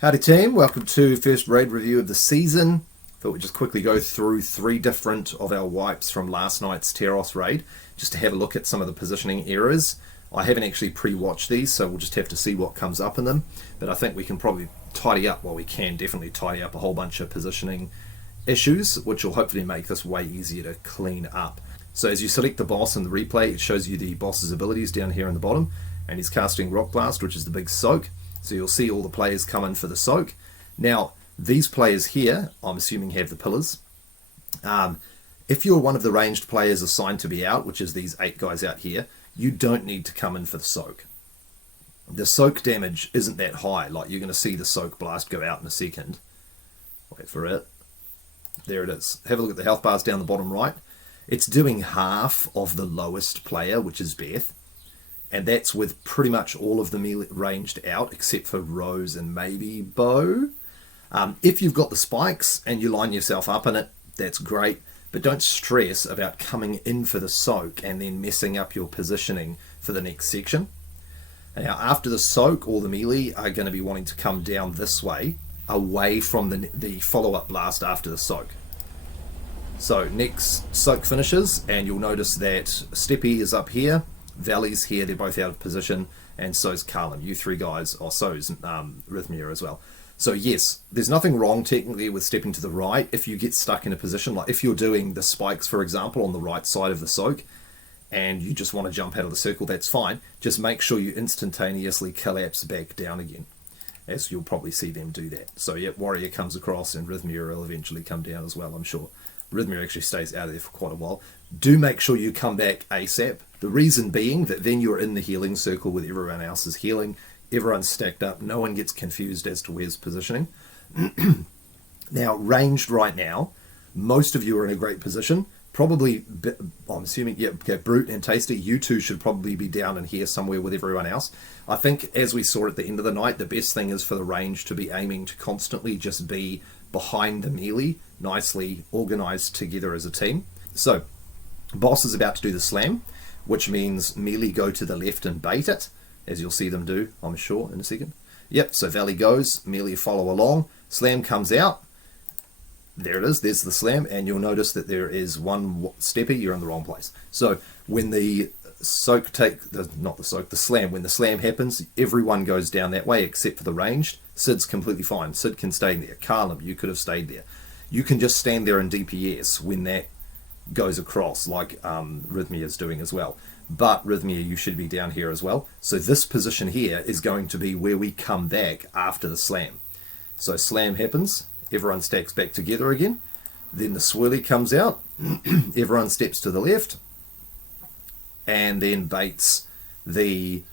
Howdy team, welcome to first raid review of the season. Thought we'd just quickly go through 3 different of our wipes from last night's Terros raid, just to have a look at some of the positioning errors. I haven't actually pre-watched these, so we'll just have to see what comes up in them, but I think we can probably tidy up, well we can definitely tidy up a whole bunch of positioning issues, which will hopefully make this way easier to clean up. So as you select the boss in the replay, it shows you the boss's abilities down here in the bottom, and he's casting Rock Blast, which is the big soak. So you'll see all the players come in for the soak. Now, these players here, I'm assuming have the pillars. If you're one of the ranged players assigned to be out, which is these 8 guys out here, you don't need to come in for the soak. The soak damage isn't that high, like you're going to see the soak blast go out in a second. Wait for it. There it is. Have a look at the health bars down the bottom right. It's doing half of the lowest player, which is Beth. And that's with pretty much all of the melee ranged out, except for Rose and maybe Bo. If you've got the spikes and you line yourself up in it, that's great. But don't stress about coming in for the soak and then messing up your positioning for the next section. Now, after the soak, all the melee are going to be wanting to come down this way, away from the follow-up blast after the soak. So next soak finishes, and you'll notice that Steppy is up here. Valley's here, they're both out of position, and so's Carlin. You 3 guys, or so's Rhythmia as well. So yes, there's nothing wrong technically with stepping to the right if you get stuck in a position, like if you're doing the spikes, for example, on the right side of the soak, and you just want to jump out of the circle, that's fine. Just make sure you instantaneously collapse back down again, as you'll probably see them do that. So yep, Warrior comes across, and Rhythmia will eventually come down as well, I'm sure. Rhythmia actually stays out of there for quite a while. Do make sure you come back ASAP. The reason being that then you're in the healing circle with everyone else is healing. Everyone's stacked up. No one gets confused as to where's positioning. Now, ranged right now, most of you are in a great position. Probably, I'm assuming, yeah, okay, Brute and Tasty, you 2 should probably be down in here somewhere with everyone else. I think, as we saw at the end of the night, the best thing is for the range to be aiming to constantly just be behind the melee, nicely organized together as a team. So, boss is about to do the slam, which means melee go to the left and bait it, as you'll see them do, I'm sure, in a second. Yep, so Valley goes, melee follow along, slam comes out, there it is, there's the slam, and you'll notice that there is one Steppy, you're in the wrong place. So when the soak the slam, when the slam happens, everyone goes down that way except for the ranged. Sid's completely fine, Sid can stay there. Carlin, you could have stayed there. You can just stand there in DPS when that goes across, like Rhythmia is doing as well. But Rhythmia, you should be down here as well. So this position here is going to be where we come back after the slam. So slam happens, everyone stacks back together again. Then the swirly comes out, everyone steps to the left, and then baits the,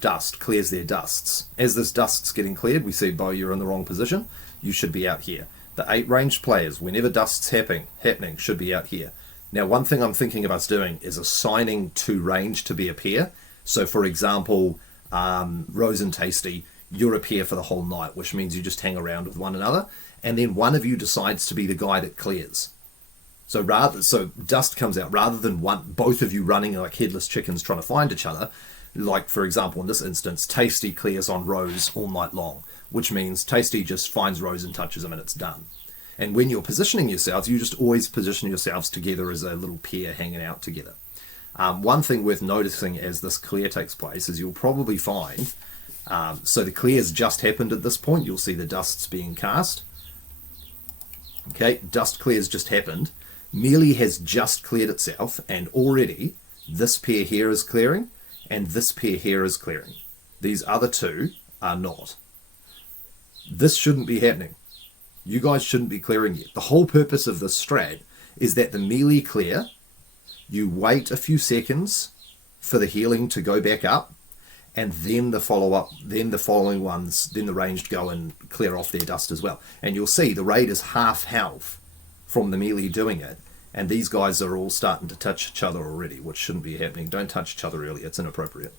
dust, clears their dusts. As this dust's getting cleared, we see, Bo, you're in the wrong position. You should be out here. The 8 ranged players, whenever dust's happening, should be out here. Now, one thing I'm thinking of us doing is assigning 2 range to be up here. So, for example, Rose and Tasty, you're up here for the whole night, which means you just hang around with one another, and then one of you decides to be the guy that clears. So dust comes out, rather than both of you running like headless chickens trying to find each other. Like, for example, in this instance, Tasty clears on Rose all night long, which means Tasty just finds Rose and touches him and it's done. And when you're positioning yourselves, you just always position yourselves together as a little pair hanging out together. One thing worth noticing as this clear takes place is you'll probably find, so the clear's just happened at this point, you'll see the dusts being cast. Okay, dust clear's just happened. Melee has just cleared itself, and already this pair here is clearing, and this pair here is clearing. These other 2 are not. This shouldn't be happening. You guys shouldn't be clearing yet. The whole purpose of this strat is that the melee clear, you wait a few seconds for the healing to go back up, and then the follow-up, then the following ones, then the ranged go and clear off their dust as well. And you'll see the raid is half health from the melee doing it, and these guys are all starting to touch each other already, which shouldn't be happening. Don't touch each other early, it's inappropriate.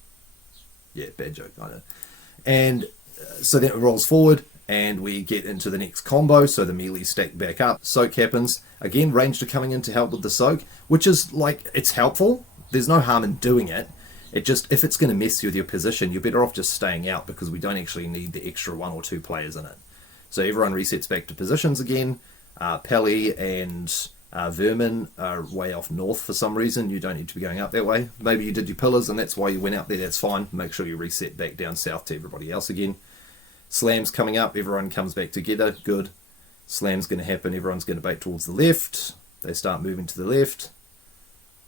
Yeah, bad joke, I know. And so then it rolls forward, and we get into the next combo, so the melee stack back up. Soak happens. Again, ranged are coming in to help with the soak, which is, like, it's helpful. There's no harm in doing it. if it's going to mess with your position, you're better off just staying out, because we don't actually need the extra 1 or 2 players in it. So everyone resets back to positions again. Pelly and Vermin are way off north for some reason. You don't need to be going up that way. Maybe you did your pillars and that's why you went out there. That's fine. Make sure you reset back down south to everybody else again. Slam's coming up. Everyone comes back together. Good. Slam's going to happen. Everyone's going to bait towards the left. They start moving to the left.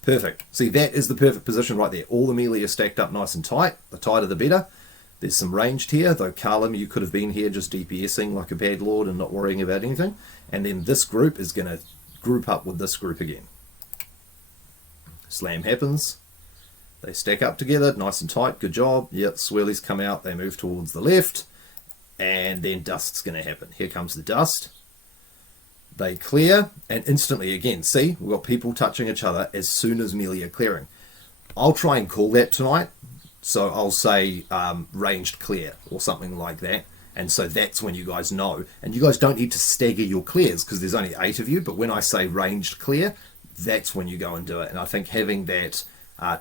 Perfect. See, that is the perfect position right there. All the melee are stacked up nice and tight. The tighter the better. There's some ranged here, though Carlin, you could have been here just DPSing like a bad lord and not worrying about anything. And then this group is going to group up with this group again. Slam happens. They stack up together, nice and tight. Good job. Yep, swirlies come out. They move towards the left. And then dust's going to happen. Here comes the dust. They clear, and instantly again, see, we've got people touching each other as soon as melee are clearing. I'll try and call that tonight. So I'll say ranged clear or something like that. And so that's when you guys know. And you guys don't need to stagger your clears because there's only 8 of you. But when I say ranged clear, that's when you go and do it. And I think having that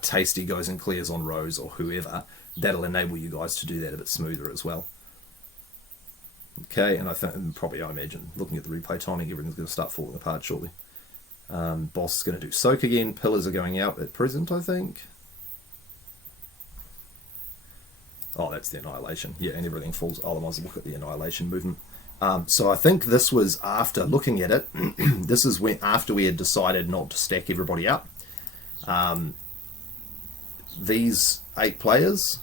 Tasty goes and clears on Rose or whoever, that'll enable you guys to do that a bit smoother as well. Okay, and I think probably, I imagine, looking at the replay timing, everything's going to start falling apart shortly. Boss is going to do soak again. Pillars are going out at present, I think. Oh, that's the Annihilation. Yeah, and everything falls. Oh, I might as well look at the Annihilation movement. So I think this was after looking at it. This is when after we had decided not to stack everybody up. These 8 players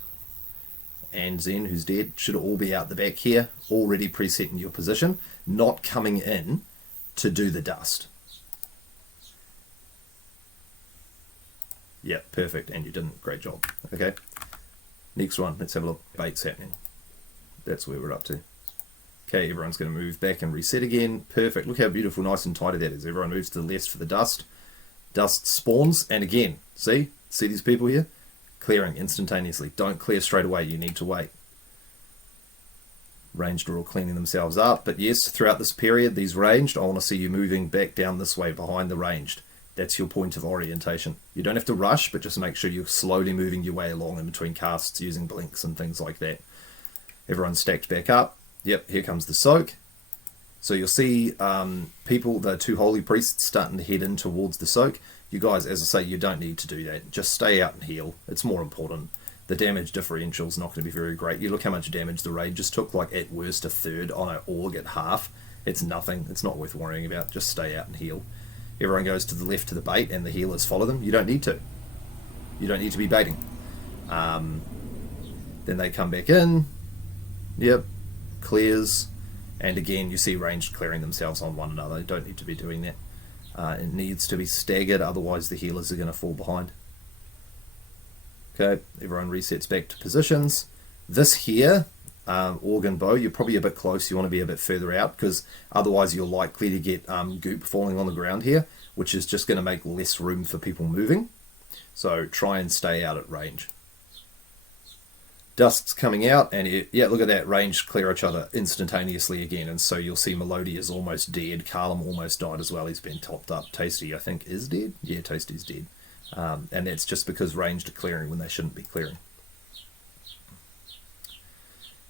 and Zen, who's dead, should all be out the back here, already presetting your position, not coming in to do the dust. Yeah, perfect. And you didn't. Great job. Okay. Next one, let's have a look. Bait's happening. That's where we're up to. Okay, everyone's going to move back and reset again. Perfect. Look how beautiful, nice and tidy that is. Everyone moves to the left for the dust. Dust spawns, and again, see these people here? Clearing instantaneously. Don't clear straight away, you need to wait. Ranged are all cleaning themselves up, but yes, throughout this period, these ranged, I want to see you moving back down this way behind the ranged. That's your point of orientation. You don't have to rush, but just make sure you're slowly moving your way along in between casts using blinks and things like that. Everyone's stacked back up. Yep, here comes the soak. So you'll see people, the 2 holy priests, starting to head in towards the soak. You guys, as I say, you don't need to do that. Just stay out and heal. It's more important. The damage differential is not going to be very great. You look how much damage the raid just took, like at worst a third on an org at half. It's nothing. It's not worth worrying about. Just stay out and heal. Everyone goes to the left to the bait and the healers follow them. You don't need to. You don't need to be baiting. Then they come back in. Yep. Clears. And again, you see ranged clearing themselves on one another. You don't need to be doing that. It needs to be staggered, otherwise the healers are going to fall behind. Okay, everyone resets back to positions. This here, organ bow, you're probably a bit close. You want to be a bit further out, because otherwise you're likely to get goop falling on the ground here, which is just going to make less room for people moving. So try and stay out at range. Dust's coming out, and yeah, look at that, ranged clear each other instantaneously again, and so you'll see Melody is almost dead. Carlum almost died as well. He's been topped up. Tasty, I think, is dead. Yeah, Tasty's dead. And that's just because ranged are clearing when they shouldn't be clearing.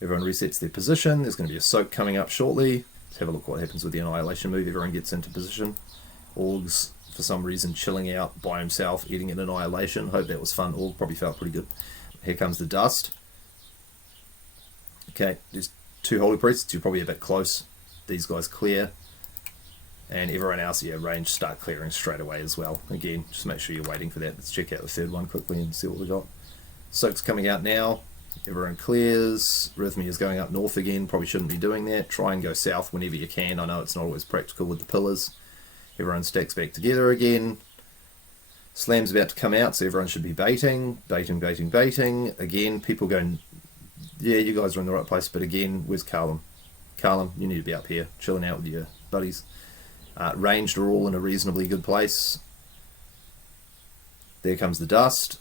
Everyone resets their position. There's going to be a soak coming up shortly. Let's have a look what happens with the Annihilation move. Everyone gets into position. Org's, for some reason, chilling out by himself, eating an Annihilation. Hope that was fun. Org probably felt pretty good. Here comes the dust. Okay, there's 2 holy priests. You're probably a bit close. These guys clear. And everyone else, yeah, range start clearing straight away as well. Again, just make sure you're waiting for that. Let's check out the 3rd one quickly and see what we got. Soak's coming out now. Everyone clears. Rhythmia is going up north again. Probably shouldn't be doing that. Try and go south whenever you can. I know it's not always practical with the pillars. Everyone stacks back together again. Slam's about to come out, so everyone should be baiting. Baiting, baiting, baiting. Again, people going... Yeah, you guys are in the right place, but again, where's Carlum? Carlum, you need to be up here, chilling out with your buddies. Ranged are all in a reasonably good place. There comes the dust.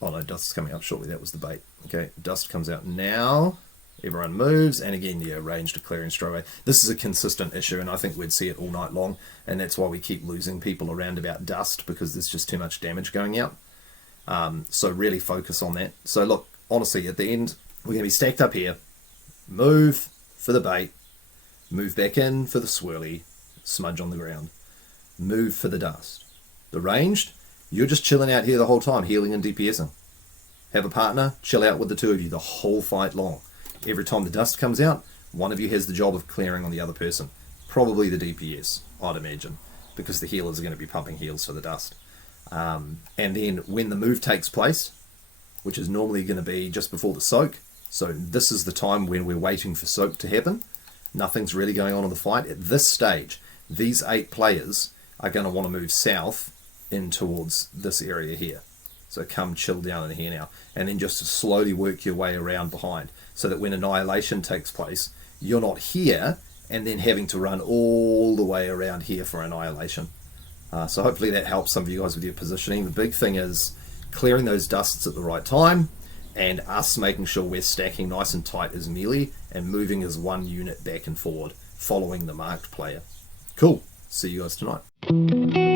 Oh no, dust's coming up shortly, that was the bait. Okay, dust comes out now. Everyone moves, and again, yeah, ranged are clearing straight away. This is a consistent issue, and I think we'd see it all night long, and that's why we keep losing people around about dust, because there's just too much damage going out. So really focus on that. So look, honestly, at the end, we're going to be stacked up here. Move for the bait. Move back in for the swirly. Smudge on the ground. Move for the dust. The ranged, you're just chilling out here the whole time, healing and DPSing. Have a partner, chill out with the two of you the whole fight long. Every time the dust comes out, one of you has the job of clearing on the other person. Probably the DPS, I'd imagine, because the healers are going to be pumping heals for the dust. And then when the move takes place, which is normally going to be just before the soak, so this is the time when we're waiting for soak to happen. Nothing's really going on in the fight. At this stage, these 8 players are going to want to move south in towards this area here. So come chill down in here now. And then just to slowly work your way around behind so that when Annihilation takes place, you're not here and then having to run all the way around here for Annihilation. So hopefully that helps some of you guys with your positioning. The big thing is clearing those dusts at the right time and us making sure we're stacking nice and tight as melee and moving as one unit back and forward following the marked player. Cool. See you guys tonight.